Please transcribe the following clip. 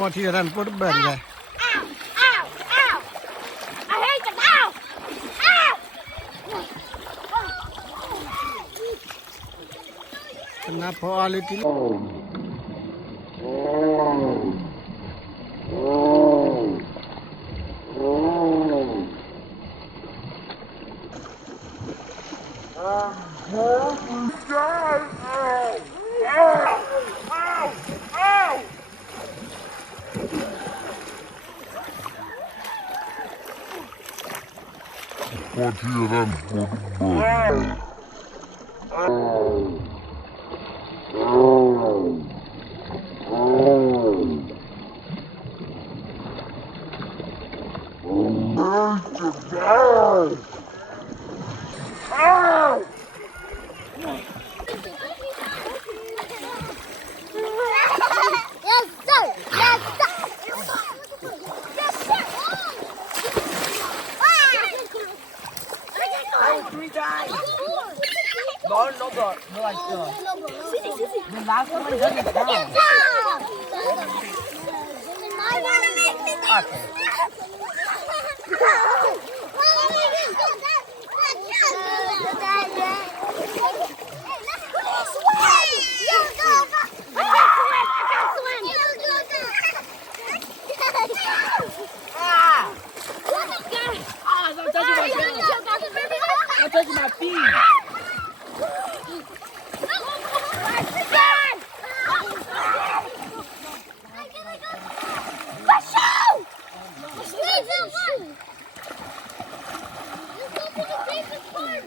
Pointy run put bend there. Ow! Ow! Ow! I hate the ow! Ow! Kenapa alit ini? Pointy run put bend. Yes, sir! Yes, sir! Yes, sir! Oh, 3 times. No, bro. No, like, the last one doesn't count. I want to make me Okay. Ah! Ah, don't touch my Don't touch my feet. Let's go to the safest part.